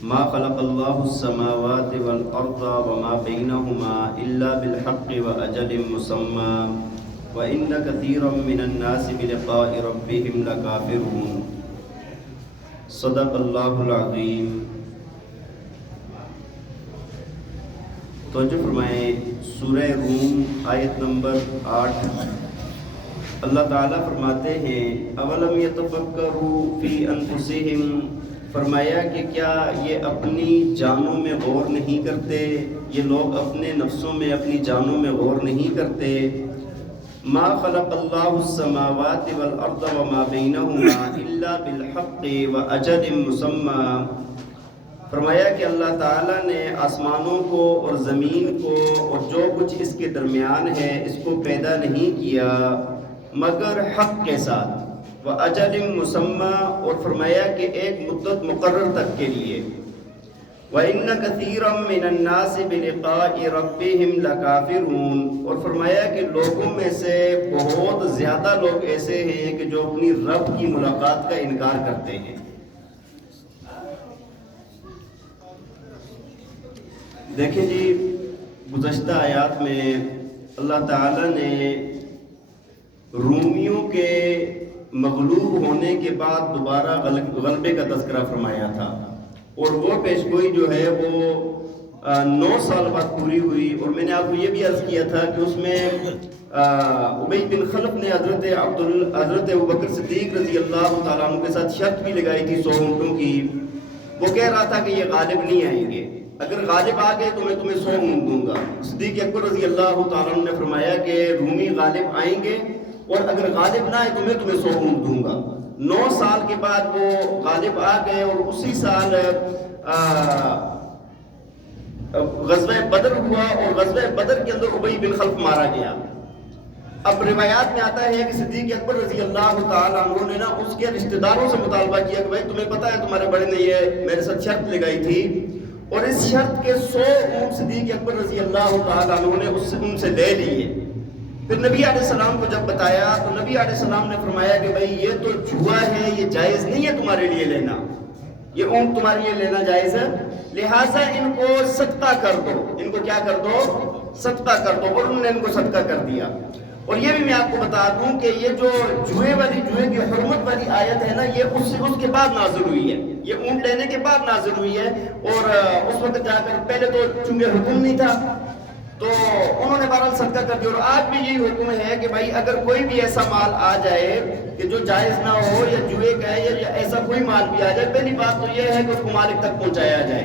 ما خلق الله السماوات والأرض وما بينهما إلا بالحق وأجل مسمى وإن كثيرا من الناس بلقاء ربهم لكافرون صدق اللہ العظیم۔ توجہ فرمائیں، سورہ روم آیت نمبر 8، اللہ تعالیٰ فرماتے ہیں اولم یتفکروا فی انفسہم، فرمایا کہ کیا یہ اپنی جانوں میں غور نہیں کرتے، یہ لوگ اپنے نفسوں میں اپنی جانوں میں غور نہیں کرتے۔ ما خلق اللہ السماوات والارض وما بینہما الا بالحق واجل مسمى، فرمایا کہ اللہ تعالیٰ نے آسمانوں کو اور زمین کو اور جو کچھ اس کے درمیان ہے اس کو پیدا نہیں کیا مگر حق کے ساتھ، وَأَجَلٍ مُّسَمَّى، اور فرمایا کہ ایک مدت مقرر تک کے لیے، وَإِنَّ كَثِيرًا مِّنَ النَّاسِ بِلِقَاءِ رَبِّهِمْ لَكَافِرُونَ، اور فرمایا کہ لوگوں میں سے بہت زیادہ لوگ ایسے ہیں کہ جو اپنی رب کی ملاقات کا انکار کرتے ہیں۔ دیکھیں جی، گزشتہ آیات میں اللہ تعالیٰ نے رومیوں کے مغلوب ہونے کے بعد دوبارہ غلبے کا تذکرہ فرمایا تھا، اور وہ پیشگوئی جو ہے وہ 9 سال بعد پوری ہوئی، اور میں نے آپ کو یہ بھی عرض کیا تھا کہ اس میں ابی بن خلف نے حضرت ابوبکر صدیق رضی اللہ تعالیٰ عنہ کے ساتھ شرط بھی لگائی تھی 100 اونٹوں کی۔ وہ کہہ رہا تھا کہ یہ غالب نہیں آئیں گے، اگر غالب آ گئے تو میں تمہیں 100 اونٹ دوں گا۔ صدیق اکبر رضی اللہ تعالیٰ عنہ نے فرمایا کہ رومی غالب آئیں گے، اور اگر غالب نہ آئے تو میں تمہیں 100 اونٹ دوں گا۔ 9 سال کے بعد وہ غالب آ گئے، اور اسی سال غزوہ بدر ہوا، اور غزوہ بدر کے اندر ابی بن خلف مارا گیا۔ اب روایات میں آتا ہے کہ صدیق اکبر رضی اللہ تعالیٰ عنہ نے اس کے رشتہ داروں سے مطالبہ کیا کہ بھائی تمہیں پتہ ہے تمہارے بڑے نے یہ میرے ساتھ شرط لگائی تھی، اور اس شرط کے 100 اونٹ صدیق اکبر رضی اللہ تعالیٰ عنہ نے ان سے لے لیے۔ پھر نبی علیہ السلام کو جب بتایا تو نبی علیہ السلام نے فرمایا کہ بھائی یہ تو جوا ہے، یہ جائز نہیں ہے تمہارے لیے لینا، یہ اونٹ تمہارے لیے لینا جائز ہے، لہٰذا ان کو صدقہ کر دو، ان کو کیا کر دو، صدقہ کر دو، اور انہوں نے ان کو صدقہ کر دیا۔ اور یہ بھی میں آپ کو بتا دوں کہ یہ جو جوئے کی حرمت والی آیت ہے نا، یہ اس کے بعد نازل ہوئی ہے، یہ اونٹ لینے کے بعد نازل ہوئی ہے، اور اس وقت جا کر پہلے تو چونکہ حکم نہیں تھا تو انہوں نے بہرحال صدقہ کر دیا۔ اور آج بھی یہی حکم ہے کہ بھائی اگر کوئی بھی ایسا مال آ جائے کہ جو جائز نہ ہو یا جوئے کا ہے یا ایسا کوئی مال بھی آ جائے، پہلی بات تو یہ ہے کہ اس کو مالک تک پہنچایا جائے،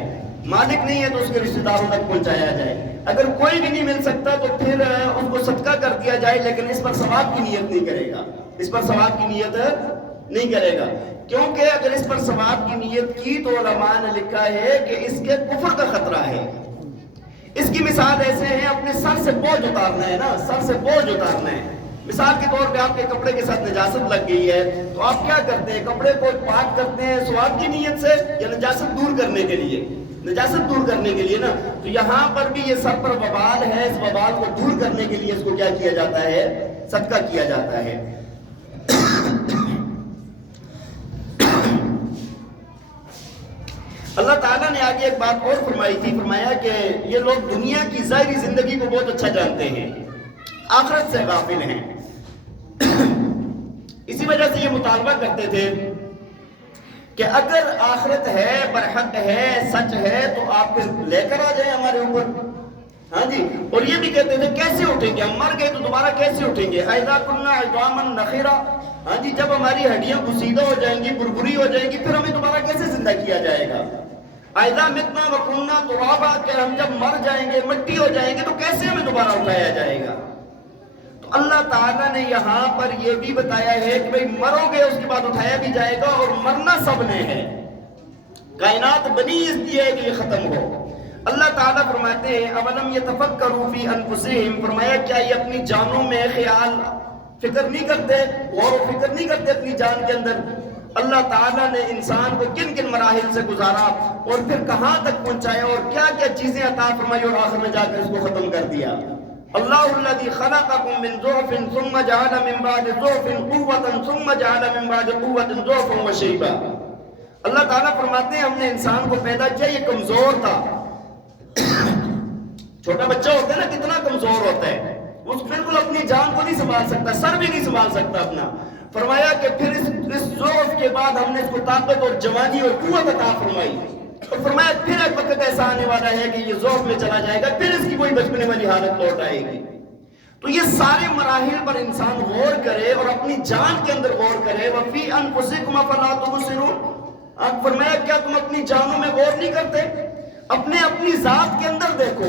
مالک نہیں ہے تو اس کے رشتہ داروں تک پہنچایا جائے۔ اگر کوئی بھی نہیں مل سکتا تو پھر اس کو صدقہ کر دیا جائے، لیکن اس پر ثواب کی نیت نہیں کرے گا، اس پر ثواب کی نیت نہیں کرے گا، کیونکہ اگر اس پر ثواب کی نیت کی تو علماء نے لکھا ہے کہ اس کے کفر کا خطرہ ہے۔ اس کی مثال ایسے ہیں، اپنے سر سے بوجھ اتارنا ہے نا، سر سے بوجھ اتارنا ہے۔ مثال کے طور پہ آپ کے کپڑے کے ساتھ نجاست لگ گئی ہے تو آپ کیا کرتے ہیں، کپڑے کو پاک کرتے ہیں ثواب کی نیت سے یا نجاست دور کرنے کے لیے، نجاست دور کرنے کے لیے نا۔ تو یہاں پر بھی یہ سر پر وبال ہے، اس وبال کو دور کرنے کے لیے اس کو کیا کیا جاتا ہے، صدقہ کیا جاتا ہے۔ اللہ تعالیٰ نے آگے ایک بات اور فرمائی تھی، فرمایا کہ یہ لوگ دنیا کی ظاہری زندگی کو بہت اچھا جانتے ہیں، آخرت سے غافل ہیں۔ اسی وجہ سے یہ مطالبہ کرتے تھے کہ اگر آخرت ہے، برحق ہے، سچ ہے تو آپ پھر لے کر آ جائیں ہمارے اوپر۔ ہاں جی، اور یہ بھی کہتے تھے کیسے اٹھیں گے، ہم مر گئے تو دوبارہ کیسے اٹھیں گے، اذا كنا عظاما نخرا، ہاں جی جب ہماری ہڈیاں گسیدہ ہو جائیں گی، بربری ہو جائیں گی، پھر ہمیں دوبارہ کیسے زندہ کیا جائے گا۔ اذا متنا وكنا ترابا، کہ ہم جب مر جائیں گے، مٹی ہو جائیں گے تو کیسے ہمیں دوبارہ اٹھایا جائے گا۔ تو اللہ تعالیٰ نے یہاں پر یہ بھی بتایا ہے کہ بھئی مرو گے اس کے بعد اٹھایا بھی جائے گا، اور مرنا سب نے ہے، کائنات بنی اس لیے کہ یہ ختم ہو۔ اللہ تعالیٰ فرماتے ہیں اولم یتفکروا فی انفسہم، فرمایا کیا یہ اپنی جانوں میں خیال فکر نہیں کرتے، غور و فکر نہیں کرتے اپنی جان کے اندر۔ اللہ تعالیٰ نے انسان کو کن کن مراحل سے گزارا اور پھر کہاں تک پہنچایا اور کیا کیا چیزیں عطا فرمائی اور آخر میں جا کر اس کو ختم کر دیا۔ اللہ الذی خلقکم من ضعف ثم جعل من بعد ضعف قوة ثم جعل من بعد قوة ضعفا وشیبا۔ اللہ تعالیٰ فرماتے ہیں ہم نے انسان کو پیدا کیا، یہ کمزور تھا. چھوٹا بچہ ہوتا ہے نا کتنا کمزور ہوتا ہے، وہ بالکل اپنی جان کو نہیں سنبھال سکتا، سر بھی نہیں سنبھال سکتا اپنا. فرمایا کہ پھر اس ضعف کے بعد ہم نے اس کو طاقت اور جوانی اور قوت عطا فرمائی، اور فرمایا پھر ایک وقت ایسا آنے والا ہے کہ یہ ضعف میں چلا جائے گا، پھر اس کی وہی بچپنے والی حالت لوٹ آئے گی. تو یہ سارے مراحل پر انسان غور کرے اور اپنی جان کے اندر غور کرے. وَفِي أَنفُسِكُمْ أَفَلَا تُبْصِرُونَ. آپ فرمایا کیا تم اپنی جانوں میں غور نہیں کرتے؟ اپنی ذات کے اندر دیکھو،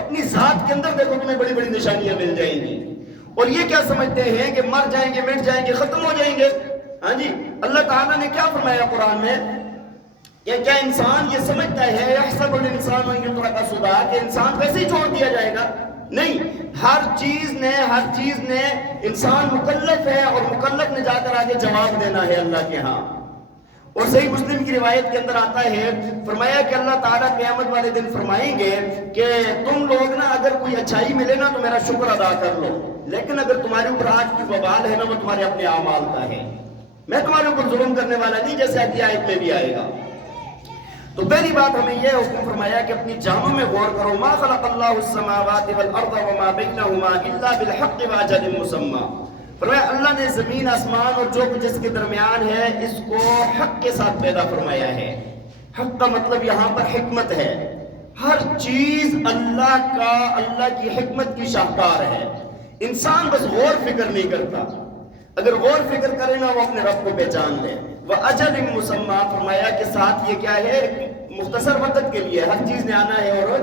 اپنی ذات کے اندر دیکھو، تمہیں بڑی بڑی نشانیاں مل جائیں گی. اور یہ کیا سمجھتے ہیں کہ مر جائیں گے، مٹ جائیں گے، ختم ہو جائیں گے. ہاں جی، اللہ تعالیٰ نے کیا فرمایا قرآن میں کہ کیا انسان یہ سمجھتا ہے یحسب الانسان ان یترک سدی کہ انسان ویسے ہی چھوڑ دیا جائے گا؟ نہیں، ہر چیز نے انسان مکلف ہے، اور مکلف نے جا کر آگے جواب دینا ہے اللہ کے ہاں. اور صحیح مسلم کی روایت کے اندر آتا ہے، فرمایا کہ اللہ تعالیٰ قیامت والے دن فرمائیں گے کہ تم لوگ نا اگر کوئی اچھائی ملے نا تو میرا شکر ادا کر لو، لیکن اگر تمہارے اوپر آج کی وبال ہے نا وہ تمہارے اپنے اعمال کا ہے، میں تمہارے اوپر ظلم کرنے والا نہیں، جیسے اگلی آیت میں بھی آئے گا. تو پہلی بات ہمیں یہ حکم فرمایا کہ اپنی جانوں میں غور کرو. ما خلق اللہ السماوات والارض وما بینہما الا بالحق واجل مسمى. فرمایا اللہ نے زمین آسمان اور جو کچھ اس کے درمیان ہے اس کو حق کے ساتھ پیدا فرمایا ہے. حق کا مطلب یہاں پر حکمت ہے. ہر چیز اللہ کی حکمت کی شاہکار ہے. انسان بس غور فکر نہیں کرتا، اگر غور فکر کرے نا وہ اپنے رب کو پہچان لے. وَأَجَلٍ مُّسَمَّى. فرمایا کہ ساتھ یہ کیا ہے، مختصر وقت کے لیے ہر چیز نے آنا ہے اور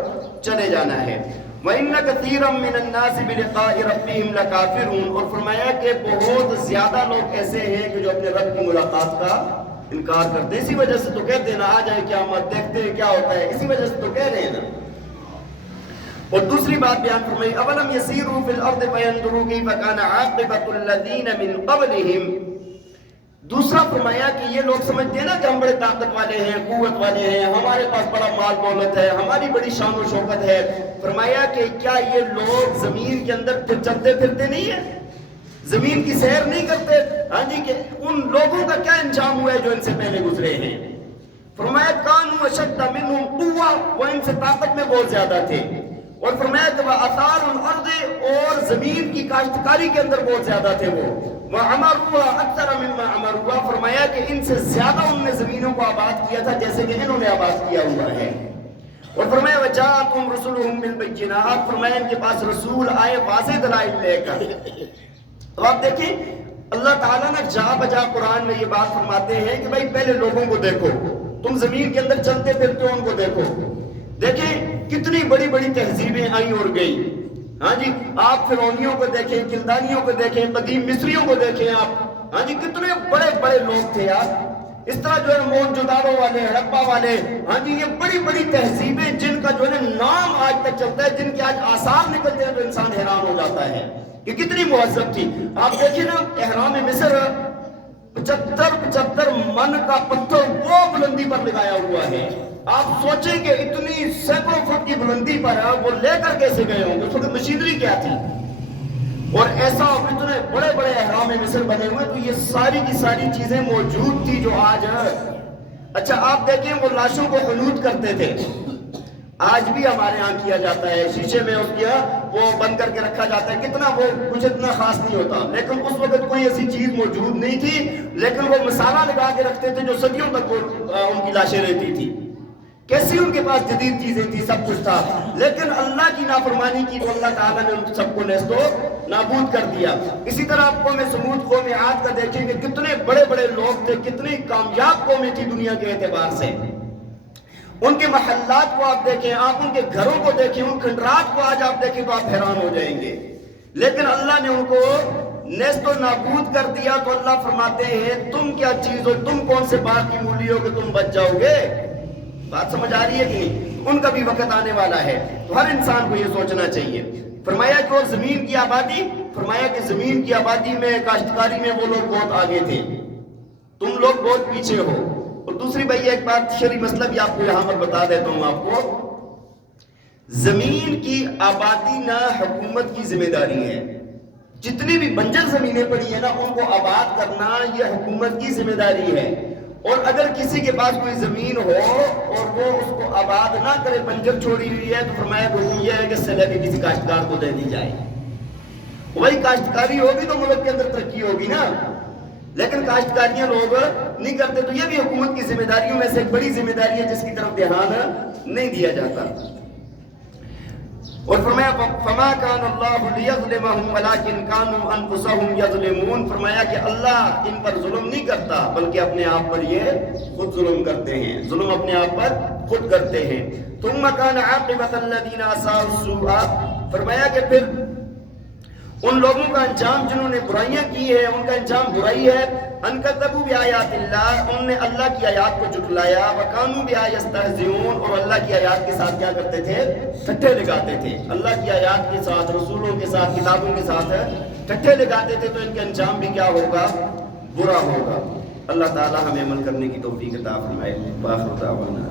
چلے جانا ہے. وَإِنَّ كَثِيرًا مِّنَ النَّاسِ بِلِقَاءِ رَبِّهِمْ لَكَافِرُونَ. اور فرمایا کہ بہت زیادہ لوگ ایسے ہیں کہ جو اپنے رب کی ملاقات کا انکار کرتے ہیں. اسی وجہ سے تو کہتے ہیں نا آ جائے قیامت، دیکھتے ہیں کیا ہوتا ہے، اسی وجہ سے تو کہہ رہے ہیں نا. اور دوسری بات بیان فرمائی اولم یسیروا فی الارض فینظروا کیف کان عاقبۃ الذین من قبلہم. دوسرا فرمایا کہ یہ لوگ سمجھتے ہیں نا کہ ہم بڑے طاقت والے ہیں، قوت والے ہیں، ہمارے پاس بڑا مال دولت ہے، ہماری بڑی شان و شوکت ہے. فرمایا کہ کیا یہ لوگ زمین کے اندر چلتے پھرتے نہیں ہیں، زمین کی سیر نہیں کرتے؟ ہاں جی، کہ ان لوگوں کا کیا انجام ہوا ہے جو ان سے پہلے گزرے ہیں. فرمایا کانوا اشد منہم قوہ، وہ ان سے طاقت میں بہت زیادہ تھے. اور فرمایا کہ وآثار الارض، اور زمین کی کاشتکاری کے اندر بہت زیادہ تھے وہ. وعمروها اکثر مما عمروها. فرمایا کہ ان سے زیادہ ان نے زمینوں کو آباد کیا تھا جیسے کہ انہوں نے آباد کیا ہوا ہے. اور فرمایا وجاءتهم رسلهم بالبينات. فرمایا ان کے پاس رسول آئے واضح دلائل لے کر. تو آپ دیکھیں اللہ تعالیٰ نے جا بجا قرآن میں یہ بات فرماتے ہیں کہ بھائی پہلے لوگوں کو دیکھو، تم زمین کے اندر چلتے پھرتے ہو، ان کو دیکھو. دیکھیں کتنی بڑی بڑی تہذیبیں آئیں اور گئی. ہاں جی، آپ فرعونیوں کو دیکھیں، کلدانیوں کو دیکھیں، قدیم مصریوں کو دیکھیں آپ. ہاں جی، کتنے بڑے بڑے لوگ تھے یار. اس طرح جو ہے موہنجودارو والے، ہڑپا والے، ہاں جی، یہ بڑی بڑی تہذیبیں جن کا جو ہے نام آج تک چلتا ہے، جن کے آج آثار نکلتے ہیں تو انسان حیران ہو جاتا ہے کہ کتنی مہذب تھی. آپ دیکھیں نا احرام مصر 75 من کا پتھر وہ بلندی پر لگایا ہوا ہے. آپ سوچیں کہ اتنی سینکڑوں فٹ کی بلندی پر وہ لے کر کیسے گئے ہوں گے، اس وقت مشینری کیا تھی. اور ایسا اتنے بڑے بڑے احرام مصر بنے ہوئے، تو یہ ساری کی ساری چیزیں موجود تھی جو آج. اچھا آپ دیکھیں وہ لاشوں کو خلوت کرتے تھے، آج بھی ہمارے ہاں کیا جاتا ہے، شیشے میں اس کی وہ بند کر کے رکھا جاتا ہے. کتنا وہ کچھ اتنا خاص نہیں ہوتا، لیکن اس وقت کوئی ایسی چیز موجود نہیں تھی، لیکن وہ مسالہ لگا کے رکھتے تھے جو صدیوں تک ان کی لاشیں رہتی تھی. کیسی ان کے پاس جدید چیزیں تھی، سب کچھ تھا، لیکن اللہ کی نافرمانی کی تو اللہ تعالیٰ نے ان سب کو نیست و نابود کر دیا. اسی طرح آپ قوم سمود، قوم عاد کا دیکھیں کہ کتنے بڑے بڑے لوگ تھے، کتنی کامیاب قومیں تھی دنیا کے اعتبار سے. ان کے محلات کو آپ دیکھیں، آپ ان کے گھروں کو دیکھیں، ان کھنڈرات کو آج آپ دیکھیں تو آپ حیران ہو جائیں گے. لیکن اللہ نے ان کو نیست و نابود کر دیا. تو اللہ فرماتے ہیں تم کیا چیز ہو، تم کون سے باغ کی مولی ہو کہ تم بچ جاؤ گے. بات سمجھ آ رہی ہے کہ نہیں؟ ان کا بھی وقت آنے والا ہے، تو ہر انسان کو یہ سوچنا چاہیے. فرمایا کہ اور زمین کی آبادی، فرمایا کہ زمین کی آبادی میں، کاشتکاری میں وہ لوگ بہت آگے تھے، تم لوگ بہت پیچھے ہو. اور دوسری بھائی ایک بات شرعی مسئلہ بھی آپ کو یہاں پر بتا دیتا ہوں. آپ کو زمین کی آبادی نہ حکومت کی ذمہ داری ہے. جتنی بھی بنجر زمینیں پڑی ہیں نا ان کو آباد کرنا یہ حکومت کی ذمہ داری ہے. اور اگر کسی کے پاس کوئی زمین ہو اور وہ اس کو آباد نہ کرے، بنجر چھوڑی ہوئی ہے، تو فرمایا حکم یہ ہے کہ اس سے لے کے کسی کاشتکار کو دے دی جائے۔ وہی کاشتکاری ہوگی تو ملک کے اندر ترقی ہوگی نا، لیکن کاشتکاریاں لوگ نہیں کرتے، تو یہ بھی حکومت کی ذمہ داریوں میں سے ایک بڑی ذمہ داری ہے جس کی طرف دھیان نہیں دیا جاتا۔ اور فرمایا فما کان اللہ لیظلمہم ولکن کانوا انفسہم یظلمون، فرمایا کہ اللہ ان پر ظلم نہیں کرتا بلکہ اپنے آپ پر یہ خود ظلم کرتے ہیں، ظلم اپنے آپ پر خود کرتے ہیں۔ ثم کان عاقبۃ الذین اساءوا السوء، فرمایا کہ پھر ان لوگوں کا انجام جنہوں نے برائیاں کی ہے ان کا انجام برائی ہے۔ ان کذبوا بآیات اللہ، انہوں نے اللہ کی آیات کو جھٹلایا، وکانوا بہا یستہزئون، اور اللہ کی آیات کے ساتھ کیا کرتے تھے؟ ٹھٹھے لگاتے تھے۔ اللہ کی آیات کے ساتھ، رسولوں کے ساتھ، کتابوں کے ساتھ ٹھٹھے لگاتے تھے، تو ان کا انجام بھی کیا ہوگا؟ برا ہوگا۔ اللہ تعالی ہمیں عمل کرنے کی توفیق عطا فرمائے۔ وآخر دعوانا